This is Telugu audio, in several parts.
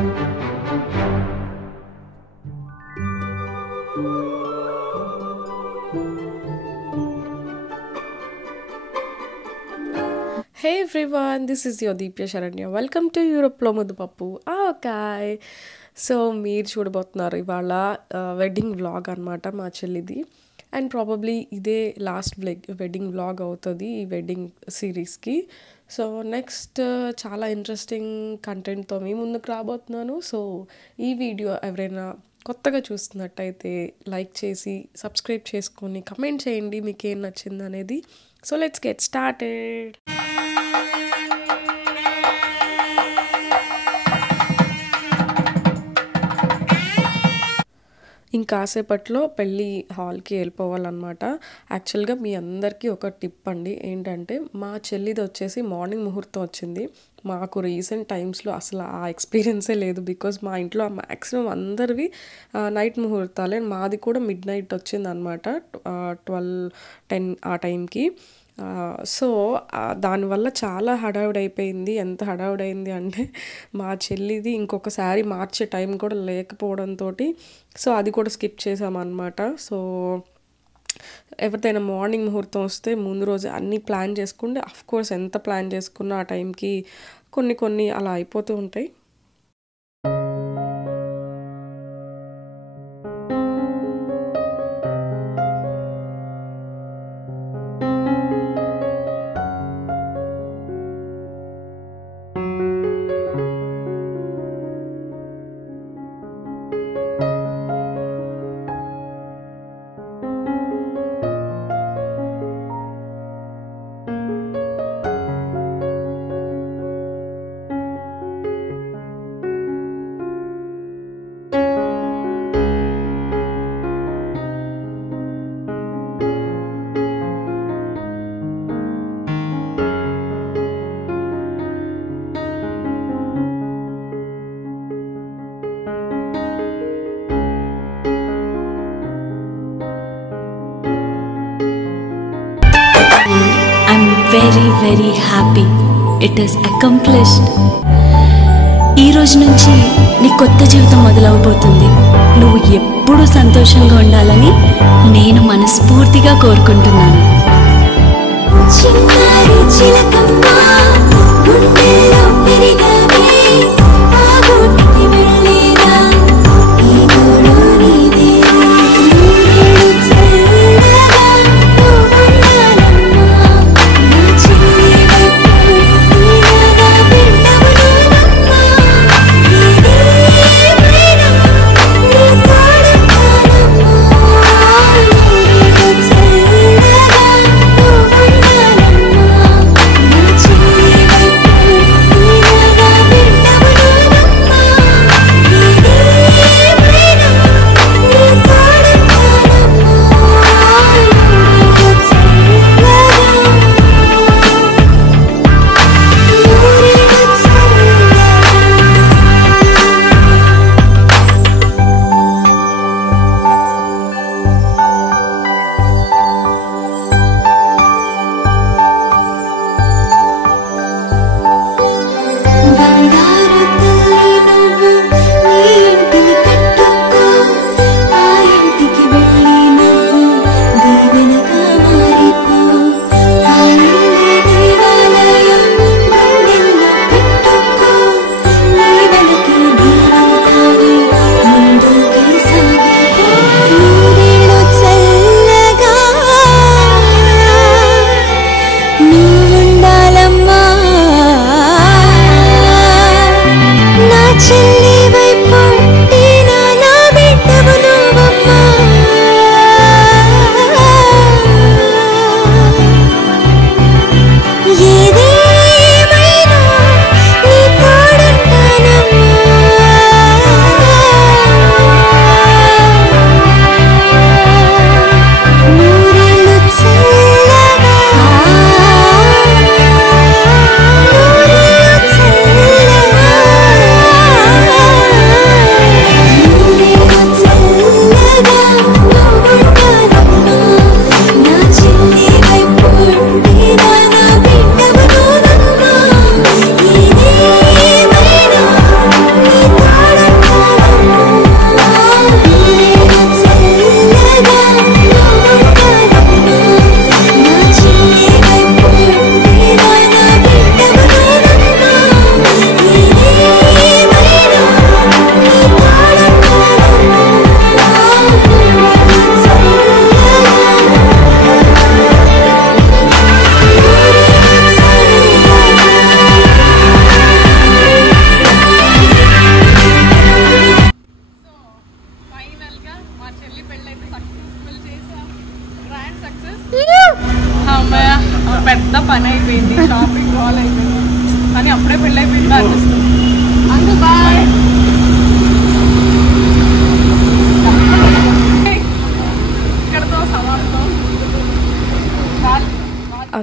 Hey everyone, this is your Deepya Sharanya. Welcome to Europe lo Mudupappu. Okay. So మీరు చూడబోతున్నారు ఇవాళ వెడ్డింగ్ వ్లాగ్ అనమాట మా చెల్లిది. అండ్ ప్రాబబ్లీ ఇదే లాస్ట్ వెడ్డింగ్ వ్లాగ్ అవుతుంది ఈ వెడ్డింగ్ సిరీస్కి. సో నెక్స్ట్ చాలా ఇంట్రెస్టింగ్ కంటెంట్తో మీ ముందుకు రాబోతున్నాను. సో ఈ వీడియో ఎవరైనా కొత్తగా చూస్తున్నట్టయితే లైక్ చేసి సబ్స్క్రైబ్ చేసుకొని కమెంట్ చేయండి మీకు ఏం నచ్చింది అనేది. So let's get started. ఇంకాసేపట్లో పెళ్ళి హాల్కి వెళ్ళిపోవాలన్నమాట. యాక్చువల్గా మీ అందరికీ ఒక టిప్ అండి, ఏంటంటే మా చెల్లిది వచ్చేసి మార్నింగ్ ముహూర్తం వచ్చింది. మాకు రీసెంట్ టైమ్స్లో అసలు ఆ ఎక్స్పీరియన్సే లేదు. బికాజ్ మా ఇంట్లో మ్యాక్సిమం అందరివి నైట్ ముహూర్తాలే. మాది కూడా మిడ్ నైట్ వచ్చింది అనమాట, 12-10 ఆ టైంకి. సో దానివల్ల చాలా హడావిడైపోయింది. ఎంత హడావిడైంది అంటే మా చెల్లిది ఇంకొకసారి మార్చే టైం కూడా లేకపోవడంతో సో అది కూడా స్కిప్ చేసామన్నమాట. సో ఎవరిదైనా మార్నింగ్ ముహూర్తం వస్తే ముందు రోజు అన్నీ ప్లాన్ చేసుకుంటే అఫ్కోర్స్ ఎంత ప్లాన్ చేసుకున్నా ఆ టైంకి కొన్ని అలా అయిపోతూ ఉంటాయి. very happy it is accomplished. ఈ రోజు నుంచి నీ కొత్త జీవితం మొదలవబోతుంది. నువ్వు ఎప్పుడూ సంతోషంగా ఉండాలని నేను మనస్ఫూర్తిగా కోరుకుంటున్నాను. చిన్నారి చిలకమ్మ గుండెల్లో పెరిగావే ఆ గుడికి వెళ్ళేదా ఈ గోడు నీదేరా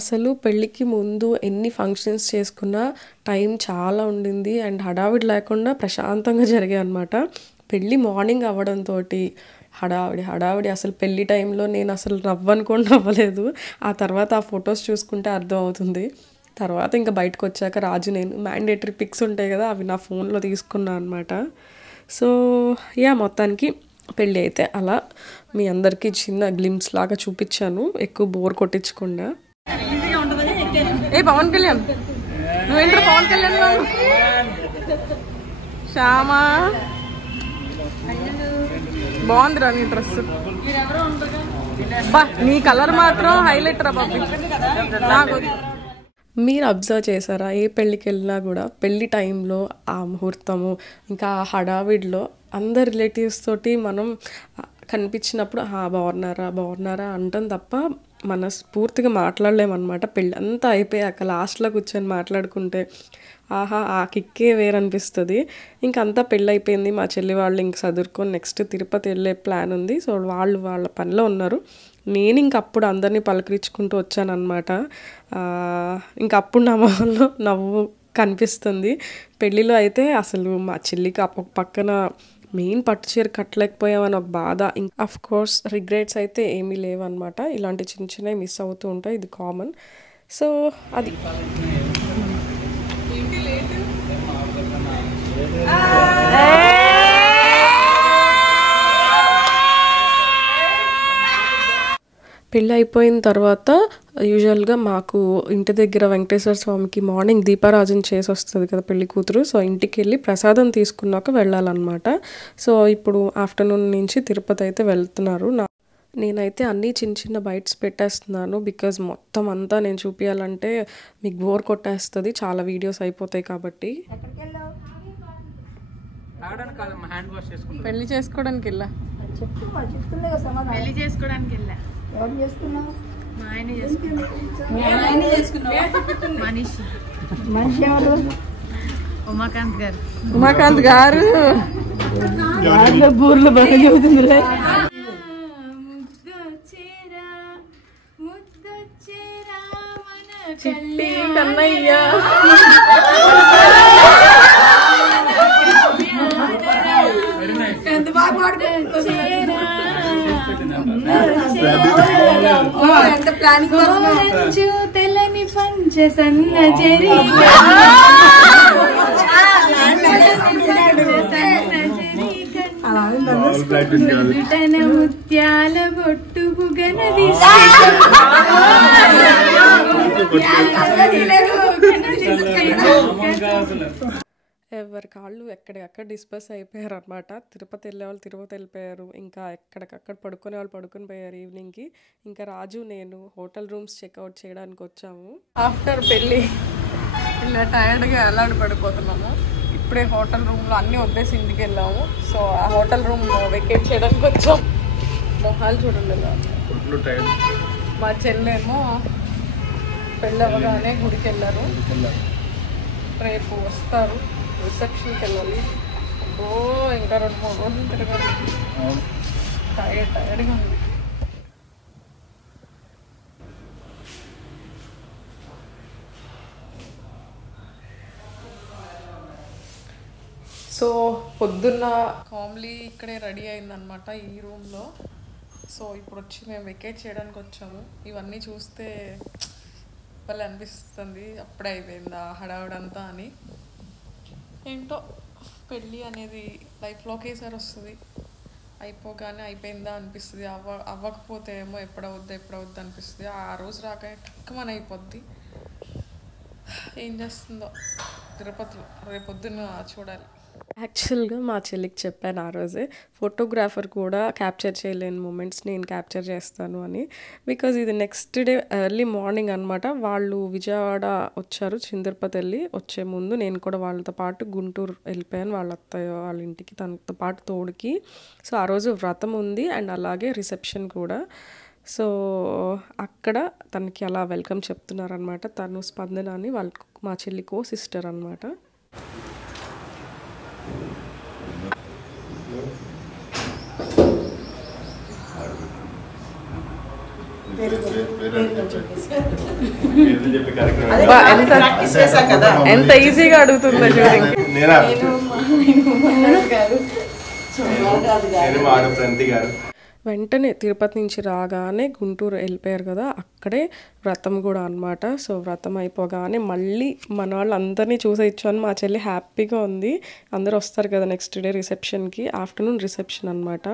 అసలు పెళ్ళికి ముందు ఎన్ని ఫంక్షన్స్ చేసుకున్నా టైం చాలా ఉండింది అండ్ హడావిడి లేకుండా ప్రశాంతంగా జరిగాయి అనమాట. పెళ్ళి మార్నింగ్ అవ్వడంతో హడావిడి అసలు పెళ్ళి టైంలో నేను అసలు నవ్వనుకోండి నవ్వలేదు. ఆ తర్వాత ఆ ఫొటోస్ చూసుకుంటే అర్థం అవుతుంది. తర్వాత ఇంకా బయటకు వచ్చాక రాజు నేను మ్యాండేటరీ పిక్స్ ఉంటాయి కదా, అవి నా ఫోన్లో తీసుకున్నాను అనమాట. సో మొత్తానికి పెళ్ళి అయితే అలా మీ అందరికీ చిన్న గ్లిమ్స్ లాగా చూపించాను, ఎక్కువ బోర్ కొట్టించకుండా. పవన్ కళ్యాణ్ నువ్వేంట్రా పవన్ కళ్యాణ్ శ్యామా బాగుందిరా నీ డ్రెస్, నీ కలర్ మాత్రం హైలైట్ రా బాబు. నాకు మీరు అబ్జర్వ్ చేశారా, ఏ పెళ్ళికి వెళ్ళినా కూడా పెళ్ళి టైంలో ఆ ముహూర్తము ఇంకా ఆ హడావిడిలో అందరు రిలేటివ్స్ తోటి మనం కనిపించినప్పుడు బాగున్నారా అంటాం తప్ప మనస్ఫూర్తిగా మాట్లాడలేమన్నమాట. పెళ్ళి అంతా అయిపోయాక లాస్ట్లో కూర్చొని మాట్లాడుకుంటే ఆహా ఆ కిక్కే వేరనిపిస్తుంది. ఇంకంతా పెళ్ళి అయిపోయింది, మా చెల్లి వాళ్ళు ఇంక చదువుకొని నెక్స్ట్ తిరుపతి వెళ్ళే ప్లాన్ ఉంది. సో వాళ్ళు వాళ్ళ పనిలో ఉన్నారు. నేను ఇంకప్పుడు అందరినీ పలకరించుకుంటూ వచ్చానమాట. ఇంకప్పుడు నా మొహంలో నవ్వు కనిపిస్తుంది. పెళ్ళిలో అయితే అసలు మా చెల్లికి పక్కన మెయిన్ పట్టు చీర కట్టలేకపోయామని ఒక బాధ. అఫ్ కోర్స్ రిగ్రెట్స్ అయితే ఏమీ లేవన్నమాట. ఇలాంటి చిన్న చిన్నవి మిస్ అవుతూ ఉంటాయి, ఇది కామన్. సో అది పెళ్ళి అయిపోయిన తర్వాత యూజువల్గా మాకు ఇంటి దగ్గర వెంకటేశ్వర స్వామికి మార్నింగ్ దీపారాజన చేసి వస్తుంది కదా పెళ్లి కూతురు. సో ఇంటికి వెళ్ళి ప్రసాదం తీసుకున్నాక వెళ్ళాలన్నమాట. సో ఇప్పుడు ఆఫ్టర్నూన్ నుంచి తిరుపతి అయితే వెళ్తున్నారు. నేనైతే అన్నీ చిన్న చిన్న బైట్స్ పెట్టేస్తున్నాను, బికాజ్ మొత్తం అంతా నేను చూపించాలంటే మీకు బోర్ కొట్టేస్తుంది, చాలా వీడియోస్ అయిపోతాయి కాబట్టి. పెళ్లి చేసుకోవడానికి వెళ్ళా ఉమాకాంత్ గారు బూర్లు బాగా చెబుతుందిలే. చిట్టి కన్నయ్య తెల్లని పంచ సన్న జరి ముత్యాల బొట్టు బుగనది ఎవరి కాళ్ళు ఎక్కడికక్కడ డిస్పర్స్ అయిపోయారు అనమాట. తిరుపతి వెళ్ళే వాళ్ళు తిరుపతి వెళ్ళిపోయారు, ఇంకా ఎక్కడికక్కడ పడుకునే వాళ్ళు పడుకుని పోయారు. ఈవినింగ్కి ఇంకా రాజు నేను హోటల్ రూమ్స్ చెక్అవుట్ చేయడానికి వచ్చాము. ఆఫ్టర్ పెళ్ళి ఇలా టైర్డ్గా ఎలాంటి పడిపోతున్నాము. ఇప్పుడే హోటల్ రూమ్లో అన్నీ వదిలేసి ఇంటికి వెళ్ళాము. సో ఆ హోటల్ రూమ్ వెకేట్ చేయడానికి వచ్చాం. మొహాలు చూడండి. మా చెల్లెమో పెళ్ళి అవ్వగానే గుడికి వెళ్ళారు, రేపు వస్తారు, రిసెప్షన్కి వెళ్ళాలి. ఇంకా 2-3 రోజులు తిరగాలి. టైర్డ్గా ఉంది. సో పొద్దున్న కామ్లీ ఇక్కడే రెడీ అయిందనమాట ఈ రూమ్లో. సో ఇప్పుడు వచ్చి మేము వెకేట్ చేయడానికి వచ్చాము. ఇవన్నీ చూస్తే వాళ్ళు అనిపిస్తుంది అప్పుడే అయిపోయిందా హడావుడంతా అని. ఏంటో పెళ్ళి అనేది లైఫ్లో ఒకేసారి వస్తుంది, అయిపోగానే అయిపోయిందా అనిపిస్తుంది. అవ్వకపోతే ఏమో ఎప్పుడవుద్ది అనిపిస్తుంది. ఆ రోజు రాగానే టక్కుమని అయిపోద్ది. ఏం చేస్తుందో తిరుపతిలో రేపొద్దున చూడాలి. యాక్చువల్గా మా చెల్లికి చెప్పాను ఆ రోజే, ఫోటోగ్రాఫర్ కూడా క్యాప్చర్ చేయలేని మూమెంట్స్ నేను క్యాప్చర్ చేస్తాను అని. బికాజ్ ఇది నెక్స్ట్ డే ఎర్లీ మార్నింగ్ అనమాట. వాళ్ళు విజయవాడ వచ్చారు, తిరుపతి వెళ్ళి వచ్చే ముందు నేను కూడా వాళ్ళతో పాటు గుంటూరు వెళ్ళిపోయాను వాళ్ళ అత్తయ్య వాళ్ళ ఇంటికి, తనతో పాటు తోడుకి. సో ఆ రోజు వ్రతం ఉంది అండ్ అలాగే రిసెప్షన్ కూడా. సో అక్కడ తనకి అలా వెల్కమ్ చెప్తున్నారనమాట. తను స్పందన అని వాళ్ళ మా చెల్లి సిస్టర్ అనమాట. ఎంత ఈజీగా అడుగుతుందో చూడండి. వెంటనే తిరుపతి నుంచి రాగానే గుంటూరు వెళ్ళిపోయారు కదా, అక్కడే వ్రతం కూడా అనమాట. సో వ్రతం అయిపోగానే మళ్ళీ మన వాళ్ళు అందరినీ చూసేయచ్చు. మా చెల్లి హ్యాపీగా ఉంది. అందరూ వస్తారు కదా నెక్స్ట్ డే రిసెప్షన్కి, ఆఫ్టర్నూన్ రిసెప్షన్ అనమాట.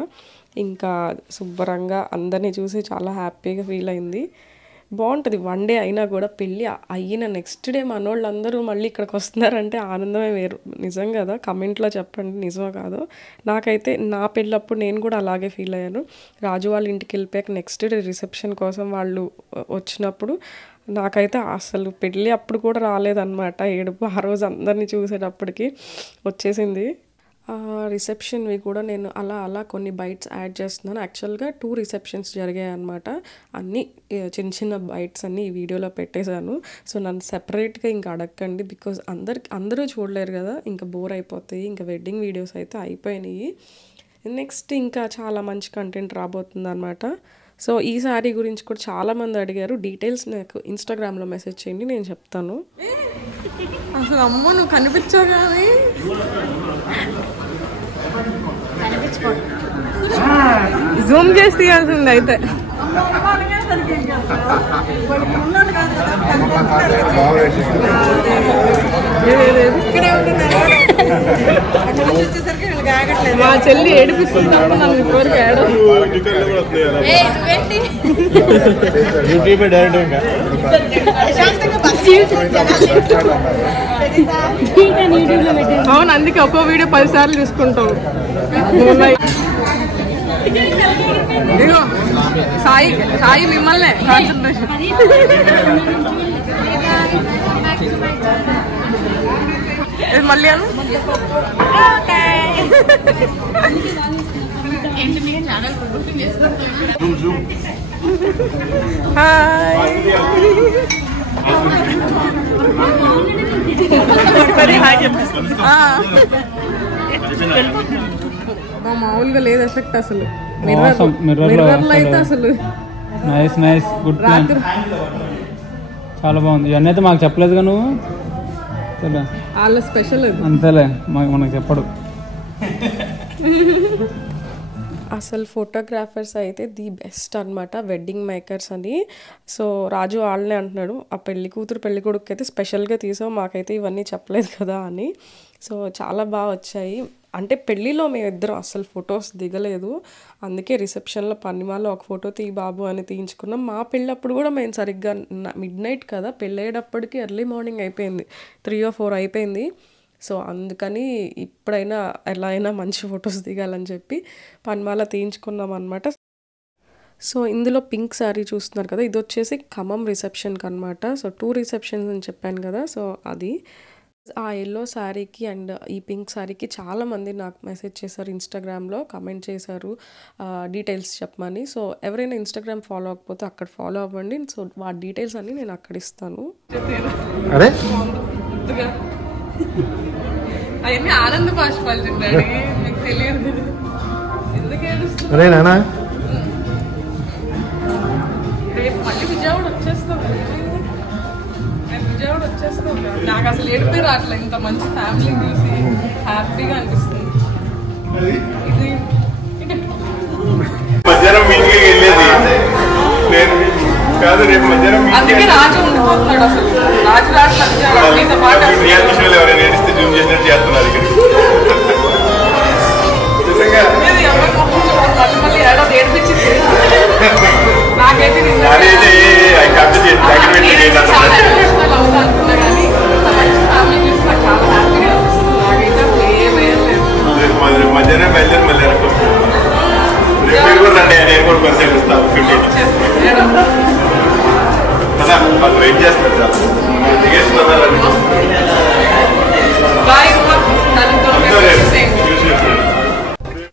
ఇంకా శుభ్రంగా అందరినీ చూసి చాలా హ్యాపీగా ఫీల్ అయింది. బాగుంటుంది. వన్ డే అయినా కూడా పెళ్ళి అయిన నెక్స్ట్ డే మనోళ్ళు అందరూ మళ్ళీ ఇక్కడికి వస్తున్నారంటే ఆనందమే వేరు. నిజం కదా, కమెంట్లో చెప్పండి నిజమో కాదో. నాకైతే నా పెళ్ళప్పుడు నేను కూడా అలాగే ఫీల్ అయ్యాను. రాజు వాళ్ళ ఇంటికి వెళ్ళిపోయాక నెక్స్ట్ డే రిసెప్షన్ కోసం వాళ్ళు వచ్చినప్పుడు నాకైతే అసలు పెళ్ళి అప్పుడు కూడా రాలేదన్నమాట. ఏడుపు ఆ రోజు అందరినీ చూసేటప్పటికి వచ్చేసింది. రిసెప్షన్వి కూడా నేను అలా కొన్ని బైట్స్ యాడ్ చేస్తున్నాను. యాక్చువల్గా 2 రిసెప్షన్స్ జరిగాయి అనమాట. అన్నీ చిన్న చిన్న బైట్స్ అన్నీ ఈ వీడియోలో పెట్టేశాను. సో నన్ను సెపరేట్గా ఇంకా అడగండి, బికాజ్ అందరూ చూడలేరు కదా, ఇంకా బోర్ అయిపోతాయి. ఇంకా వెడ్డింగ్ వీడియోస్ అయితే అయిపోయినాయి. నెక్స్ట్ ఇంకా చాలా మంచి కంటెంట్ రాబోతుంది అనమాట. సో ఈ శారీ గురించి కూడా చాలామంది అడిగారు. డీటెయిల్స్ నాకు ఇన్స్టాగ్రామ్లో మెసేజ్ చేయండి, నేను చెప్తాను. అసలు అమ్మ నువ్వు కనిపించావు కానీ జూమ్ చేసి తీయాల్సింది అయితే. మా చెల్లి ఏడిపిస్తుంది తప్ప నన్ను ఇప్పటివరకు ఏడు. అవును, అందుకే ఒక్కో వీడియో 10 సార్లు చూసుకుంటాం. ఇదిగో సాయి మిమ్మల్నే కాన్సన్ట్రేషన్. మళ్ళీ అను మామూలుగా లేదు ఎఫెక్ట్ అసలు. మిర్రర్లో అయితే అసలు నైస్ గుడ్ ప్లాన్, చాలా బాగుంది. ఇవన్నీ అయితే మాకు చెప్పలేదుగా నువ్వు. వాళ్ళ స్పెషల్ అంతేలే, మనకు చెప్పడు. అసలు ఫోటోగ్రాఫర్స్ అయితే ది బెస్ట్ అనమాట, వెడ్డింగ్ మేకర్స్ అని. సో రాజు వాళ్ళనే అంటున్నాడు, ఆ పెళ్లి కూతురు పెళ్లి కొడుకు అయితే స్పెషల్గా తీసావు, మాకైతే ఇవన్నీ చెప్పలేదు కదా అని. సో చాలా బాగా వచ్చాయి. అంటే పెళ్ళిలో మేమిద్దరం అసలు ఫొటోస్ దిగలేదు, అందుకే రిసెప్షన్లో పనిమాలో ఒక ఫోటో తీ బాబు అని తీయించుకున్నాం. మా పెళ్ళప్పుడు కూడా మేము సరిగ్గా మిడ్ నైట్ కదా, పెళ్ళయ్యేటప్పటికి ఎర్లీ మార్నింగ్ అయిపోయింది, 3 or 4 అయిపోయింది. సో అందుకని ఇప్పుడైనా ఎలా అయినా మంచి ఫొటోస్ దిగాలని చెప్పి పనిమాల తీయించుకున్నాం అనమాట. సో ఇందులో పింక్ శారీ చూస్తున్నారు కదా, ఇది వచ్చేసి ఖమ్మం రిసెప్షన్కి అనమాట. సో 2 రిసెప్షన్స్ అని చెప్పాను కదా, సో అది ఆ ఎల్లో శారీకి అండ్ ఈ పింక్ శారీకి చాలామంది నాకు మెసేజ్ చేశారు, ఇన్స్టాగ్రామ్లో కమెంట్ చేశారు డీటెయిల్స్ చెప్పమని. సో ఎవరైనా ఇన్స్టాగ్రామ్ ఫాలో అవ్వకపోతే అక్కడ ఫాలో అవ్వండి. సో వాటి డీటెయిల్స్ అన్నీ నేను అక్కడ ఇస్తాను. అవన్నీ ఆనంద బాష్పాలు చెప్పాడు, మీకు తెలియదు ఎందుకేనా. రేపు మళ్ళీ విజయవాడ వచ్చేస్తాం, నాకు అసలు ఏడిపే రావట్లేదు. ఇంత మంచి ఫ్యామిలీ చూసి హ్యాపీగా అనిపిస్తుంది. అందుకే రాజు ఉండిపోతున్నాడు. అసలు రాజు రాజు పాటు మళ్ళీ ఏడాది ఏడిపించింది నాకైతే. అనుకున్నా కానీ ఫ్యామిలీ చూసి నాకు చాలా హ్యాపీగా అనిపిస్తుంది. నాకైతే మధ్యాహ్నం బయలుదేరి మళ్ళీ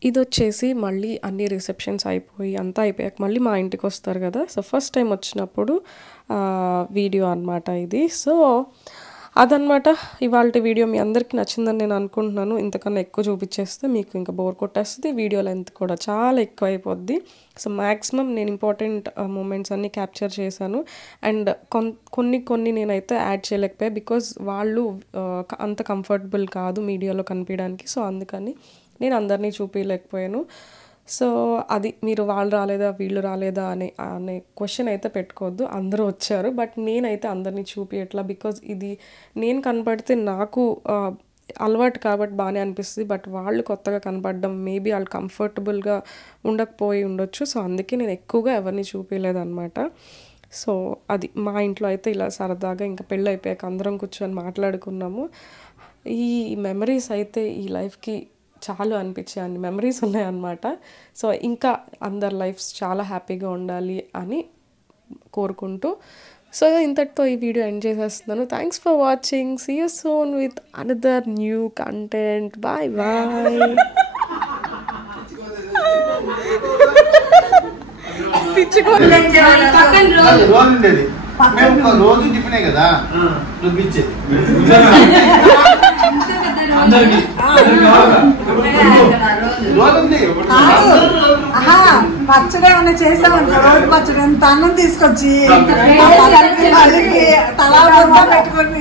ఇది వచ్చేసి మళ్ళీ అన్ని రిసెప్షన్స్ అయిపోయి అంతా అయిపోయాక మళ్ళీ మా ఇంటికి వస్తారు కదా. సో ఫస్ట్ టైం వచ్చినప్పుడు వీడియో అనమాట ఇది. సో అదనమాట ఇవాళ వీడియో. మీ అందరికీ నచ్చిందని నేను అనుకుంటున్నాను. ఇంతకన్నా ఎక్కువ చూపించేస్తే మీకు ఇంకా బోర్ కొట్టేస్తుంది, వీడియో లెంత్ కూడా చాలా ఎక్కువ అయిపోద్ది. సో మ్యాక్సిమం నేను ఇంపార్టెంట్ మూమెంట్స్ అన్నీ క్యాప్చర్ చేశాను. అండ్ కొన్ని నేనైతే యాడ్ చేయలేకపోయా బికాజ్ వాళ్ళు అంత కంఫర్టబుల్ కాదు మీడియాలో కనిపించడానికి. సో అందుకని నేను అందరినీ చూపించలేకపోయాను. సో అది మీరు వాళ్ళు రాలేదా వీళ్ళు రాలేదా అనే క్వశ్చన్ అయితే పెట్టుకోవద్దు. అందరూ వచ్చారు, బట్ నేనైతే అందరినీ చూపించట్లా బికాజ్ ఇది నేను కనపడితే నాకు అలవాటు కాబట్టి బాగానే అనిపిస్తుంది. బట్ వాళ్ళు కొత్తగా కనపడడం మేబీ వాళ్ళు కంఫర్టబుల్గా ఉండకపోయి ఉండొచ్చు. సో అందుకే నేను ఎక్కువగా ఎవరిని చూపించలేదన్నమాట. సో అది మా ఇంట్లో అయితే ఇలా సరదాగా ఇంకా పెళ్ళి అయిపోయాక అందరం కూర్చొని మాట్లాడుకున్నాము. ఈ మెమరీస్ అయితే ఈ లైఫ్కి చాలు అనిపించే అన్ని మెమరీస్ ఉన్నాయన్నమాట. సో ఇంకా అందరి లైఫ్స్ చాలా హ్యాపీగా ఉండాలి అని కోరుకుంటూ సో ఇంతటితో ఈ వీడియో ఎండ్ చేసేస్తున్నాను. Thanks for watching. See you soon with another new content. Bye bye. రోజు టిఫినే కదా చూపించేది. పచ్చడి ఏమైనా చేసామనుకో, రోడ్డు పచ్చడి ఎంత అన్నం తీసుకొచ్చి తలా పెట్టుకొని